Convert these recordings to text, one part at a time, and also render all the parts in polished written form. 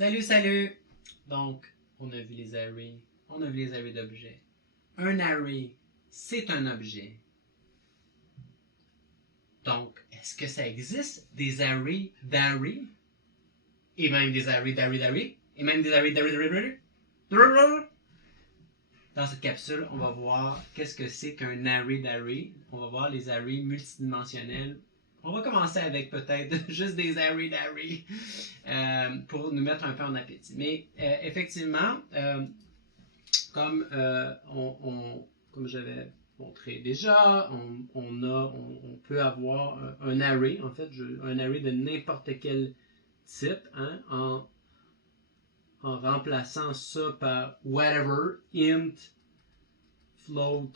Salut, salut! Donc, on a vu les arrays, on a vu les arrays d'objets. Un array, c'est un objet. Donc, est-ce que ça existe des arrays d'arrays? Et même des arrays d'arrays? Et même des arrays d'arrays? Dans cette capsule, on va voir qu'est-ce que c'est qu'un array d'arrays. On va voir les arrays multidimensionnels. On va commencer avec peut-être juste des arrays d'arrays pour nous mettre un peu en appétit. Mais effectivement, comme j'avais montré déjà, on peut avoir un array, en fait, un array de n'importe quel type, hein, en remplaçant ça par whatever, int, float,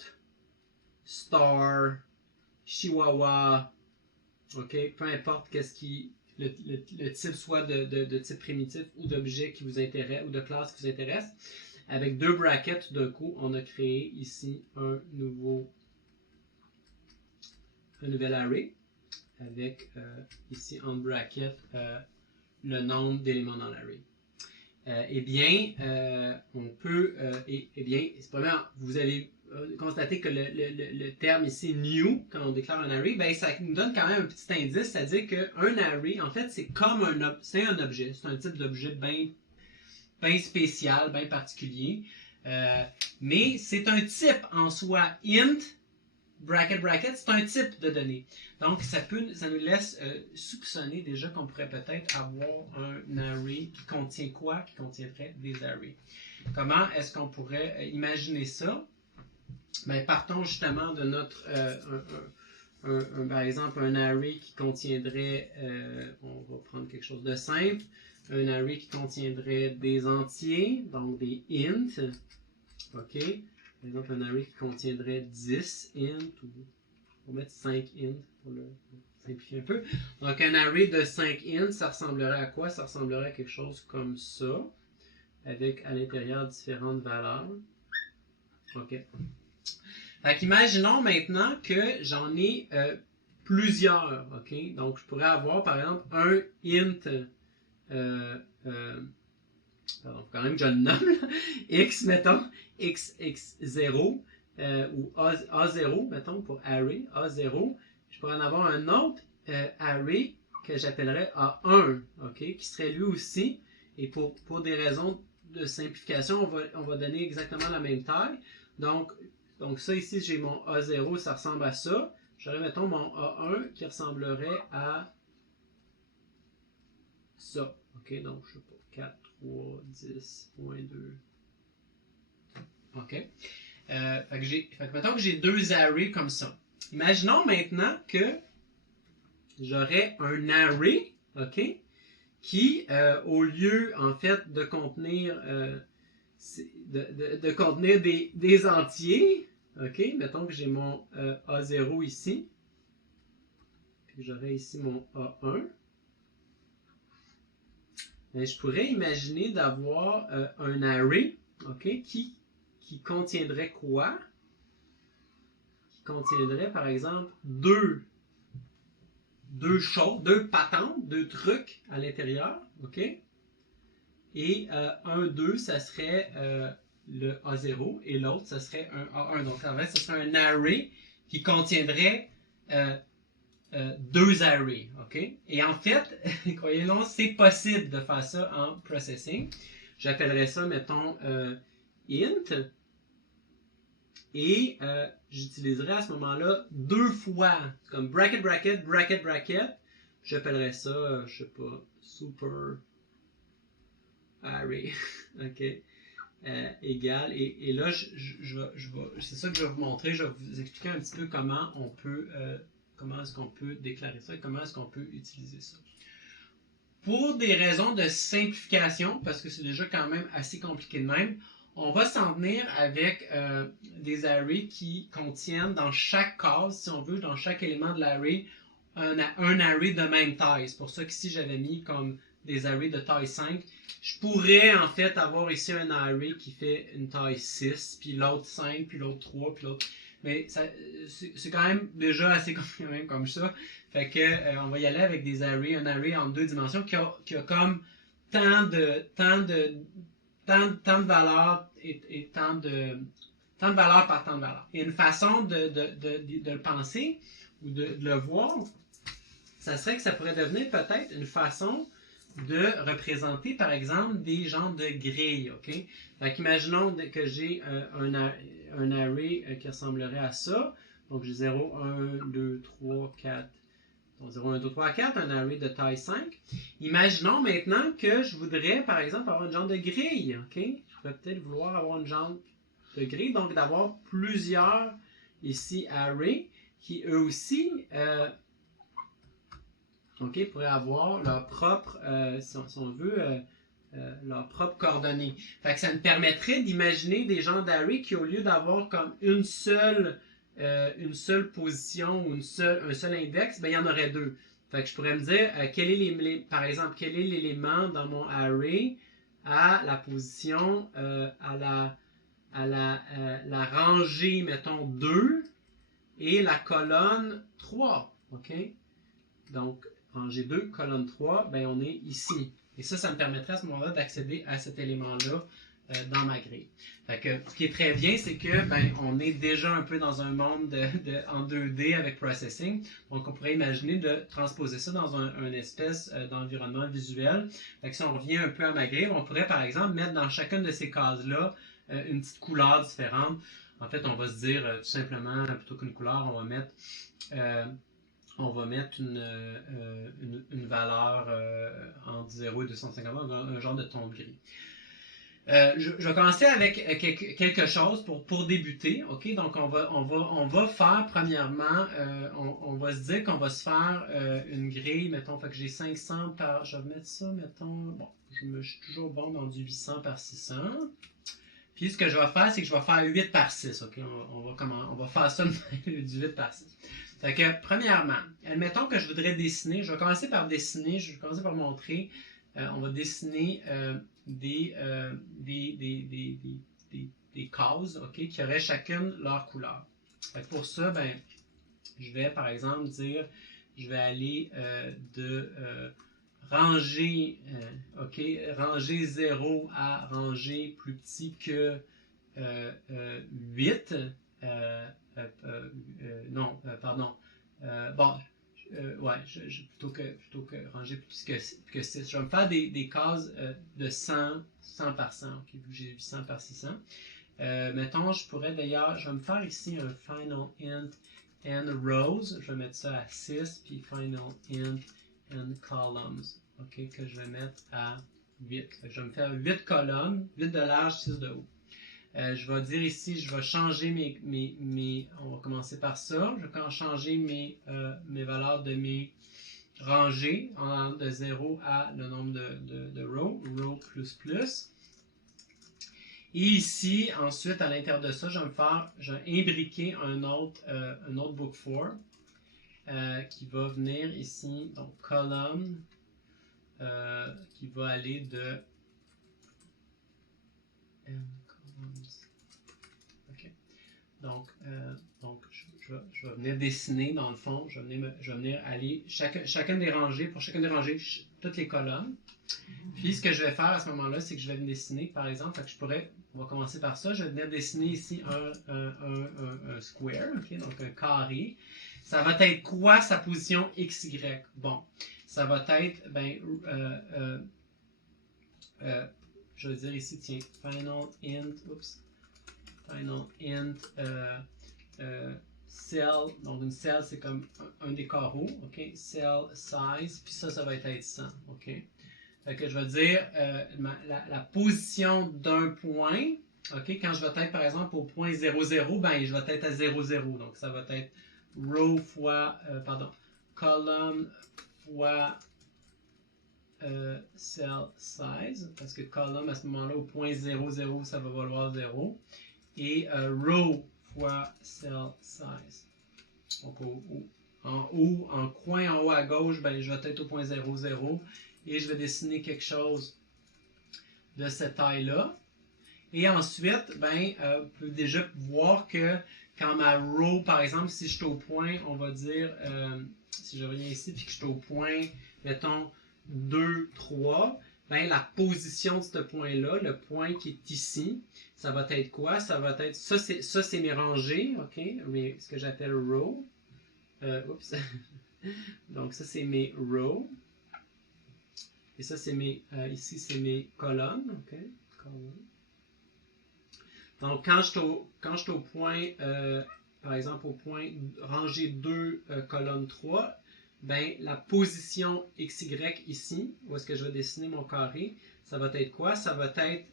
star, chihuahua, ok, peu importe qu'est-ce qui le type soit de type primitif ou d'objet qui vous intéresse ou de classe qui vous intéresse. Avec deux brackets, tout d'un coup, on a créé ici un nouvel array avec ici en bracket le nombre d'éléments dans l'array. On peut, premièrement, vous avez constaté que le terme ici new, quand on déclare un array, ben ça nous donne quand même un petit indice, c'est-à-dire qu'un array, en fait, c'est comme un objet, c'est un type d'objet bien spécial, bien particulier, mais c'est un type en soi. Int, bracket, c'est un type de données. Donc, ça nous laisse soupçonner déjà qu'on pourrait peut-être avoir un array qui contient quoi? Qui contiendrait des arrays. Comment est-ce qu'on pourrait imaginer ça? Ben, partons justement de notre, par exemple, un array qui contiendrait, on va prendre quelque chose de simple, un array qui contiendrait des entiers, donc des int, ok? Par exemple, un array qui contiendrait 10 int, ou on va mettre 5 int pour le simplifier un peu. Donc, un array de 5 int, ça ressemblerait à quoi? Ça ressemblerait à quelque chose comme ça, avec à l'intérieur différentes valeurs. Ok. Fait qu'imaginons maintenant que j'en ai plusieurs, ok? Donc, je pourrais avoir, par exemple, un int, pardon, quand même que je le nomme, là. X, mettons, x0, ou A0, mettons, pour array, A0. Je pourrais en avoir un autre array que j'appellerais A1, ok, qui serait lui aussi, et pour des raisons de simplification, on va donner exactement la même taille. Donc ça ici, j'ai mon A0, ça ressemble à ça. J'aurais, mettons, mon A1 qui ressemblerait à ça. Ok, donc je sais pas, 4, 3, 10.2. Ok. Fait que mettons que j'ai deux arrays comme ça. Imaginons maintenant que j'aurais un array, ok, qui, au lieu, en fait, de contenir, de contenir des entiers, ok, mettons que j'ai mon A0 ici, puis j'aurais ici mon A1, ben, je pourrais imaginer d'avoir un array, ok, qui contiendrait quoi? Qui contiendrait, par exemple, deux choses, deux patentes, deux trucs à l'intérieur, ok? Et 1, 2, ça serait le A0, et l'autre, ça serait un A1. Donc, en fait, ce serait un array qui contiendrait deux arrays, ok? Et en fait, croyez-le, c'est possible de faire ça en processing. J'appellerais ça, mettons, int, et j'utiliserai à ce moment-là deux fois, comme bracket. J'appellerais ça, je sais pas, super array, ok, égal. Et là, c'est ça que je vais vous montrer. Je vais vous expliquer un petit peu comment est-ce qu'on peut déclarer ça et comment est-ce qu'on peut utiliser ça. Pour des raisons de simplification, parce que c'est déjà quand même assez compliqué de même, on va s'en tenir avec des arrays qui contiennent dans chaque case, si on veut, dans chaque élément de l'array, un array de même taille. C'est pour ça qu'ici j'avais mis comme des arrays de taille 5. Je pourrais en fait avoir ici un array qui fait une taille 6, puis l'autre 5, puis l'autre 3, puis l'autre... Mais c'est quand même déjà assez compliqué même comme ça. Fait que on va y aller avec des arrays, un array en deux dimensions qui a comme tant de valeur et tant de valeur par tant de valeur. Et une façon de le penser ou de le voir, ça serait que ça pourrait devenir peut-être une façon de représenter, par exemple, des genres de grilles, OK? Fait qu'imaginons que j'ai un array qui ressemblerait à ça. Donc, j'ai 0, 1, 2, 3, 4. Donc, 0, 1, 2, 3, 4, un array de taille 5. Imaginons maintenant que je voudrais, par exemple, avoir une genre de grille, OK? Je pourrais peut-être vouloir avoir une genre de grille, donc d'avoir plusieurs, ici, arrays, qui eux aussi... OK, pourraient avoir leur propre, si on veut, leurs propres coordonnées. Fait que ça me permettrait d'imaginer des genres d'arrays qui, au lieu d'avoir comme une seule position ou un seul index, ben, il y en aurait deux. Fait que je pourrais me dire, par exemple, quel est l'élément dans mon array à la position, à la rangée, mettons, 2 et la colonne 3. OK? Donc, rangée 2, colonne 3, ben on est ici. Et ça me permettrait à ce moment-là d'accéder à cet élément-là dans ma grille. Fait que, ce qui est très bien, c'est que on est déjà un peu dans un monde en 2D avec processing. Donc, on pourrait imaginer de transposer ça dans un espèce d'environnement visuel. Fait que si on revient un peu à ma grille, on pourrait par exemple mettre dans chacune de ces cases-là une petite couleur différente. En fait, on va se dire tout simplement, plutôt qu'une couleur, on va mettre une valeur entre 0 et 250, un genre de ton gris. Je vais commencer avec quelque chose pour débuter. OK? Donc, on va faire, premièrement, on va se dire qu'on va se faire une grille, mettons, fait que j'ai 500 par... Je vais mettre ça, mettons... Bon, je suis toujours bon dans du 800 par 600. Puis, ce que je vais faire, c'est que je vais faire 8 par 6. OK? On va faire ça du 8 par 6. Fait que, premièrement, admettons que je voudrais dessiner. Je vais commencer par dessiner. Je vais commencer par montrer. On va dessiner des cases, OK, qui auraient chacune leur couleur. Fait que pour ça, je vais, par exemple, dire, je vais aller de rangée, OK, rangée 0 à rangée plus petit que 8. Non, pardon. Bon, ouais, plutôt que ranger plus que 6. Je vais me faire des cases de 100 par 100. OK, vu que j'ai 800 par 600. Mettons, je pourrais d'ailleurs, je vais me faire ici un final int n rows. Je vais mettre ça à 6, puis final int n columns. OK, que je vais mettre à 8. Je vais me faire 8 colonnes, 8 de large, 6 de haut. Je vais dire ici, je vais changer on va commencer par ça. Je vais changer mes valeurs de mes rangées de 0 à le nombre de rows, row plus. Et ici, ensuite, à l'intérieur de ça, je vais imbriquer un autre book for qui va venir ici, donc column, qui va aller de OK. Donc je vais venir dessiner dans le fond, je vais venir aller chacune des rangées, pour chacune des rangées, toutes les colonnes. Puis ce que je vais faire à ce moment-là, c'est que je vais venir dessiner, par exemple, on va commencer par ça, je vais venir dessiner ici un square, OK, donc un carré. Ça va être quoi sa position XY? Bon, ça va être, je vais dire ici, tiens, final int cell, donc une cell c'est comme un des carreaux, ok, cell size, puis ça va être 100, ok. Fait que je vais dire la position d'un point, ok, quand je vais être par exemple au point 00, je vais être à 00, donc ça va être row fois, column fois cell size, parce que column à ce moment-là, au point 00, ça va valoir 0. Et row fois cell size. Donc en coin en haut à gauche, je vais être au point 00 et je vais dessiner quelque chose de cette taille-là. Et ensuite, vous pouvez déjà voir que quand ma row, par exemple, si je suis au point, on va dire, si je reviens ici, puis que je suis au point, mettons, 2, 3, ben, la position de ce point-là, le point qui est ici, ça va être quoi? Ça va être, ça c'est mes rangées, ok? Ce que j'appelle row. Oups. Donc ça c'est mes rows. Et ça c'est ici c'est mes colonnes, ok? Colonnes. Donc quand je suis au point, par exemple au point rangée 2, colonne 3, ben, la position XY ici, où est-ce que je vais dessiner mon carré, ça va être quoi? Ça va être,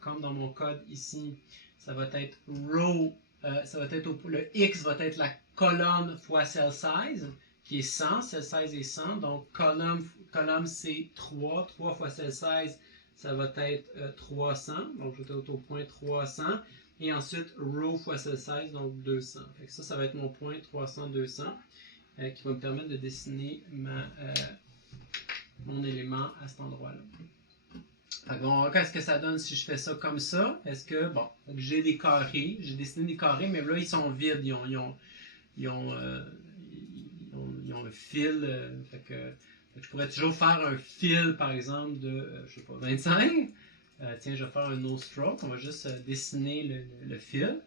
comme dans mon code ici, ça va être row, ça va être le X va être la colonne fois cell size, qui est 100, cell size est 100, donc colonne c'est 3 fois cell size, ça va être 300, donc je vais être au point 300, et ensuite row fois cell size, donc 200. Fait que ça va être mon point 300, 200. Qui va me permettre de dessiner mon élément à cet endroit-là. Bon, qu'est-ce que ça donne si je fais ça comme ça? Est-ce que, bon, j'ai des carrés, j'ai dessiné des carrés, mais là, ils sont vides, ils ont un fil, fait que je pourrais toujours faire un fil, par exemple, de, je sais pas, 25. Tiens, je vais faire un no stroke, on va juste dessiner le fil.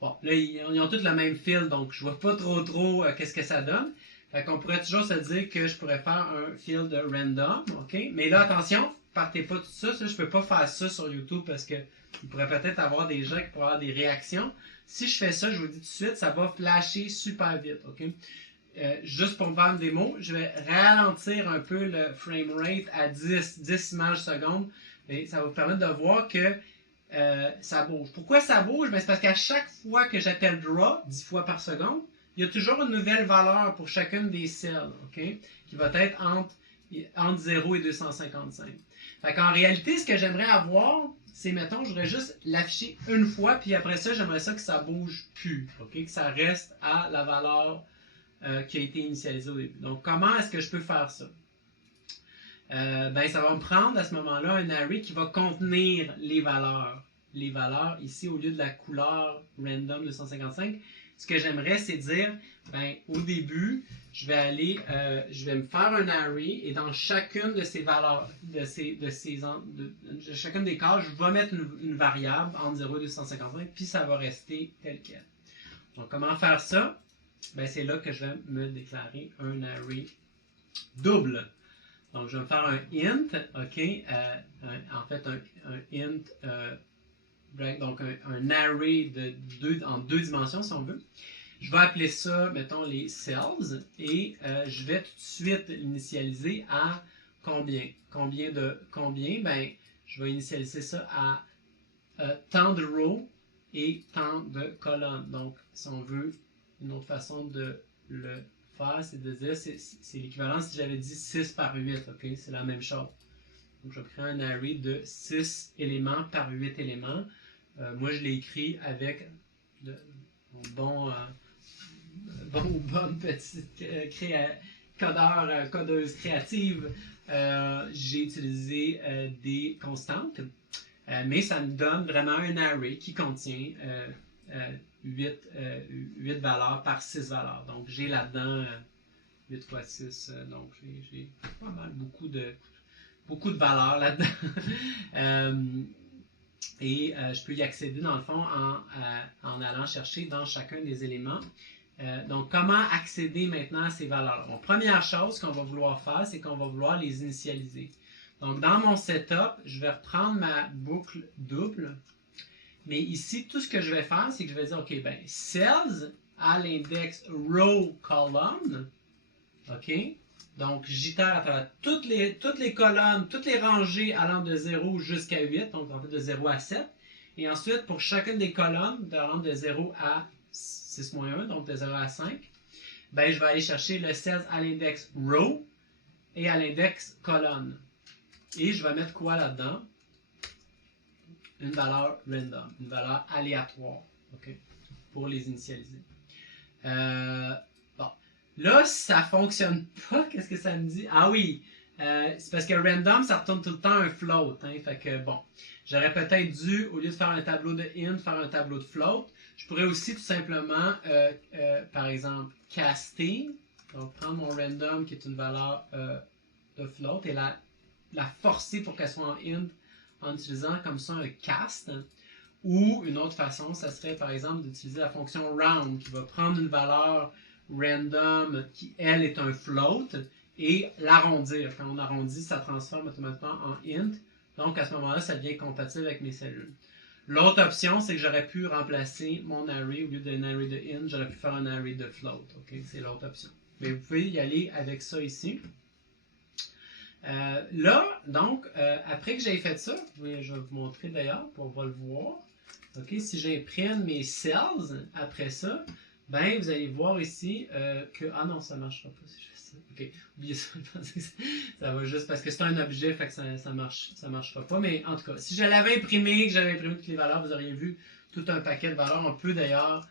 Bon, là, ils ont tous le même fil, donc je vois pas trop qu'est-ce que ça donne. Fait qu'on pourrait toujours se dire que je pourrais faire un fil de random, ok? Mais là, attention, partez pas tout ça. Je peux pas faire ça sur YouTube parce que il pourrait peut-être avoir des gens qui pourraient avoir des réactions. Si je fais ça, je vous dis tout de suite, ça va flasher super vite, ok? Juste pour me faire une démo, je vais ralentir un peu le frame rate à 10 images secondes. Et ça va vous permettre de voir que ça bouge. Pourquoi ça bouge? Ben, c'est parce qu'à chaque fois que j'appelle draw, 10 fois par seconde, il y a toujours une nouvelle valeur pour chacune des cells, ok? Qui va être entre 0 et 255. Fait qu'en réalité, ce que j'aimerais avoir, c'est, mettons, je voudrais juste l'afficher une fois, puis après ça, j'aimerais ça que ça bouge plus, ok? Que ça reste à la valeur qui a été initialisée au début. Donc, comment est-ce que je peux faire ça? Ben, ça va me prendre à ce moment-là un array qui va contenir les valeurs. Les valeurs ici, au lieu de la couleur random 255, ce que j'aimerais, c'est dire, ben, au début, je vais me faire un array et dans chacune de ces valeurs, de chacune des cases, je vais mettre une variable entre 0 et 255, puis ça va rester tel quel. Donc, comment faire ça? Ben, c'est là que je vais me déclarer un array double. Donc, je vais me faire un int, ok, en fait, un int, donc un array en deux dimensions, si on veut. Je vais appeler ça, mettons, les cells, et je vais tout de suite l'initialiser à combien? Combien? Ben, je vais initialiser ça à tant de rows et tant de colonnes. Donc, si on veut, une autre façon de le faire, c'est de dire, c'est l'équivalent si j'avais dit 6 par 8, ok? C'est la même chose. Donc, je vais créer un array de 6 éléments par 8 éléments. Moi, je l'ai écrit avec bonne petite codeuse créative. J'ai utilisé des constantes, mais ça me donne vraiment un array qui contient 8 valeurs par 6 valeurs. Donc, j'ai là-dedans 8 fois 6, donc j'ai pas mal beaucoup de valeurs là-dedans. Et je peux y accéder dans le fond en allant chercher dans chacun des éléments. Donc, comment accéder maintenant à ces valeurs-là? Bon, première chose qu'on va vouloir faire, c'est qu'on va vouloir les initialiser. Donc, dans mon setup, je vais reprendre ma boucle double. Mais ici, tout ce que je vais faire, c'est que je vais dire, OK, ben, cells à l'index row column. OK? Donc, j'itère à travers toutes les colonnes, toutes les rangées allant de 0 jusqu'à 8, donc en fait de 0 à 7. Et ensuite, pour chacune des colonnes, allant de 0 à 6-1, donc de 0 à 5, ben, je vais aller chercher le cells à l'index row et à l'index colonne. Et je vais mettre quoi là-dedans? Une valeur random, une valeur aléatoire, ok, pour les initialiser. Bon, là, ça fonctionne pas. Qu'est-ce que ça me dit? Ah oui, c'est parce que random, ça retourne tout le temps un float. Hein, fait que bon, j'aurais peut-être dû, au lieu de faire un tableau de int, faire un tableau de float. Je pourrais aussi tout simplement, par exemple, caster. Donc, prendre mon random qui est une valeur de float et la la forcer pour qu'elle soit en int en utilisant comme ça un cast. Ou une autre façon, ça serait par exemple d'utiliser la fonction round qui va prendre une valeur random qui, elle, est un float et l'arrondir. Quand on arrondit, ça transforme automatiquement en int. Donc à ce moment-là, ça devient compatible avec mes cellules. L'autre option, c'est que j'aurais pu remplacer mon array, au lieu d'un array de int, j'aurais pu faire un array de float. Okay? C'est l'autre option. Mais vous pouvez y aller avec ça ici. Là, donc, après que j'ai fait ça, je vais vous montrer d'ailleurs, on va le voir. Okay? Si j'imprime mes cells après ça, ben vous allez voir ici que... Ah non, ça ne marchera pas si je fais ça. Ok, oubliez ça, je pensais que ça va juste parce que c'est un objet, fait que ça marchera pas. Mais en tout cas, si je l'avais imprimé, que j'avais imprimé toutes les valeurs, vous auriez vu tout un paquet de valeurs. On peut d'ailleurs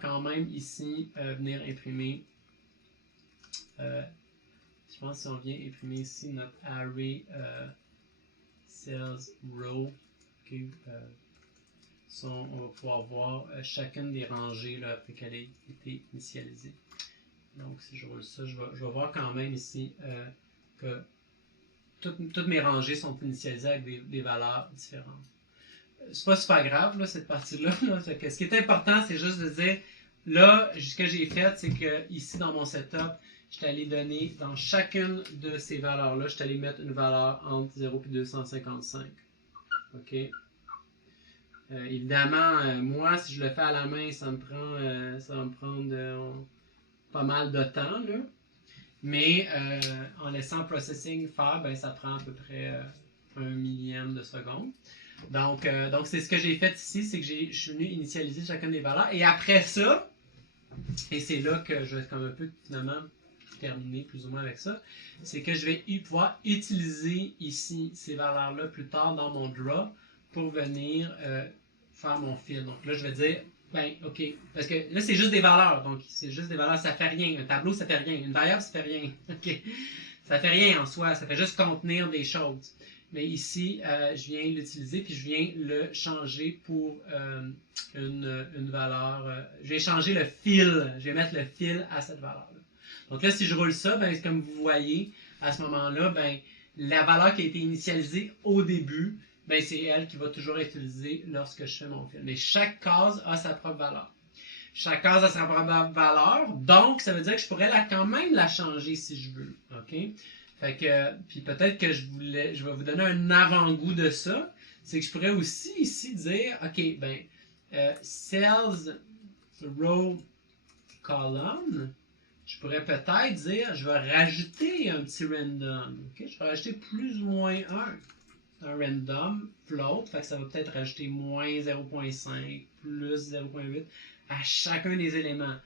quand même ici venir imprimer. Je pense que si on vient imprimer ici notre array cells row, okay, on va pouvoir voir chacune des rangées là, après qu'elle ait été initialisée. Donc si je roule ça, je vais voir quand même ici que toutes mes rangées sont initialisées avec des valeurs différentes. C'est pas super grave là, cette partie-là. Ce qui est important, c'est juste de dire, là, ce que j'ai fait, c'est que ici dans mon setup, je suis allé donner dans chacune de ces valeurs-là, je suis allé mettre une valeur entre 0 et 255. OK? Évidemment, moi, si je le fais à la main, ça va me prendre pas mal de temps, là. Mais en laissant processing faire, ben, ça prend à peu près 1 millième de seconde. Donc c'est ce que j'ai fait ici, c'est que je suis venu initialiser chacune des valeurs. Et après ça, et c'est là que je vais comme un peu finalement terminer plus ou moins avec ça, c'est que je vais pouvoir utiliser ici ces valeurs-là plus tard dans mon draw pour venir faire mon fil. Donc là, je vais dire, ben, OK, parce que là, c'est juste des valeurs. Donc, c'est juste des valeurs, ça fait rien. Un tableau, ça fait rien. Une variable, ça fait rien. OK. Ça fait rien en soi, ça fait juste contenir des choses. Mais ici, je viens l'utiliser, puis je viens le changer pour une valeur. Je vais changer le fil. Je vais mettre le fil à cette valeur-là. Donc là, si je roule ça, ben, comme vous voyez, à ce moment-là, ben, la valeur qui a été initialisée au début, ben, c'est elle qui va toujours être utilisée lorsque je fais mon fil. Mais chaque case a sa propre valeur. Chaque case a sa propre valeur, donc ça veut dire que je pourrais quand même la changer si je veux. OK? Fait que, puis peut-être que je vais vous donner un avant-goût de ça. C'est que je pourrais aussi ici dire, OK, ben, cells, row, column, je pourrais peut-être dire, je vais rajouter un petit random. Okay? Je vais rajouter plus ou moins un random float, fait que ça va peut-être rajouter moins 0.5, plus 0.8 à chacun des éléments.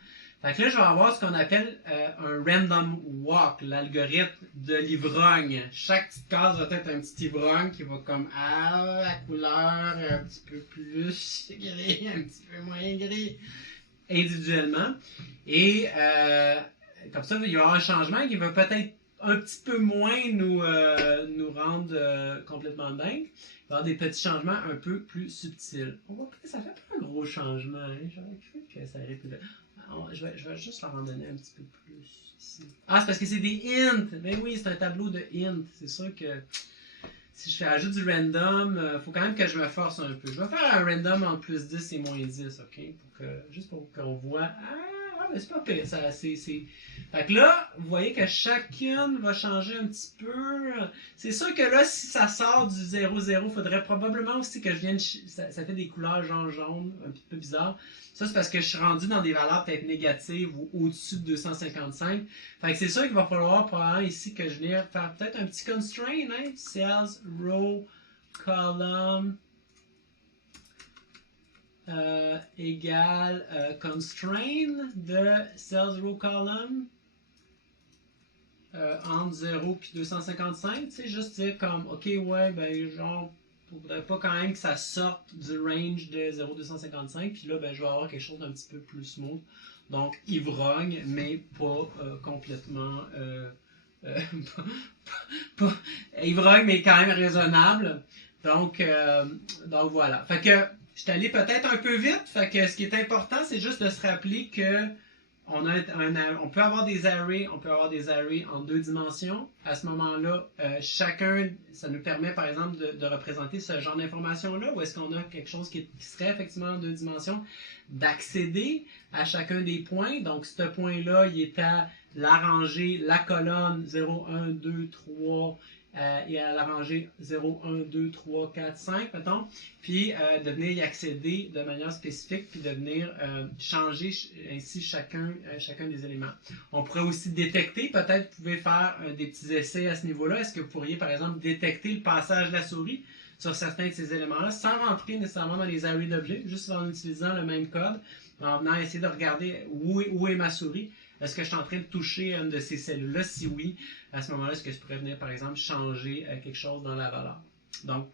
Fait que là, je vais avoir ce qu'on appelle un random walk, l'algorithme de l'ivrogne. Chaque petite case va être un petit ivrogne qui va comme la couleur un petit peu plus gris, un petit peu moins gris, individuellement. Et comme ça, il va y avoir un changement qui va peut-être un petit peu moins nous rendre complètement dingue. Il va y avoir des petits changements un peu plus subtils. On voit que ça fait pas un gros changement. Hein? J'aurais cru que ça aurait pu... Je vais juste leur en donner un petit peu plus ici. Ah, c'est parce que c'est des int! Ben oui, c'est un tableau de int. C'est sûr que si je fais ajout du random, il faut quand même que je me force un peu. Je vais faire un random en plus 10 et moins 10, ok? Juste pour qu'on voit... Ah, mais c'est pas pire. Fait que là, vous voyez que chacune va changer un petit peu. C'est sûr que là, si ça sort du 0,0, il faudrait probablement aussi que je vienne... Ça fait des couleurs jaune, un petit peu bizarre. Ça, c'est parce que je suis rendu dans des valeurs peut-être négatives ou au-dessus de 255. Fait que c'est sûr qu'il va falloir probablement ici que je vienne faire peut-être un petit constraint, hein? Cells, row, column... égale constraint de cells row column entre 0 et 255, tu sais, juste dire comme, ok, ouais, ben, genre, faudrait pas quand même que ça sorte du range de 0,255, puis là, ben, je vais avoir quelque chose d'un petit peu plus smooth. Donc, ivrogne, mais pas complètement... ivrogne, mais quand même raisonnable. Donc voilà. Fait que, je suis allé peut-être un peu vite, fait que ce qui est important, c'est juste de se rappeler que on peut avoir des arrays, en 2 dimensions. À ce moment-là, ça nous permet par exemple de représenter ce genre d'informations-là, ou est-ce qu'on a quelque chose qui serait effectivement en 2 dimensions, d'accéder à chacun des points. Donc, ce point-là, il est à la rangée, la colonne 0, 1, 2, 3, et à la rangée 0, 1, 2, 3, 4, 5, mettons, puis de venir y accéder de manière spécifique, puis de venir changer ainsi chacun des éléments. On pourrait aussi détecter, peut-être vous pouvez faire des petits essais à ce niveau-là. Est-ce que vous pourriez, par exemple, détecter le passage de la souris sur certains de ces éléments-là, sans rentrer nécessairement dans les arrays d'objets, juste en utilisant le même code, en venant essayer de regarder où est ma souris. Est-ce que je suis en train de toucher une de ces cellules-là? Si oui, à ce moment-là, est-ce que je pourrais venir, par exemple, changer quelque chose dans la valeur? Donc,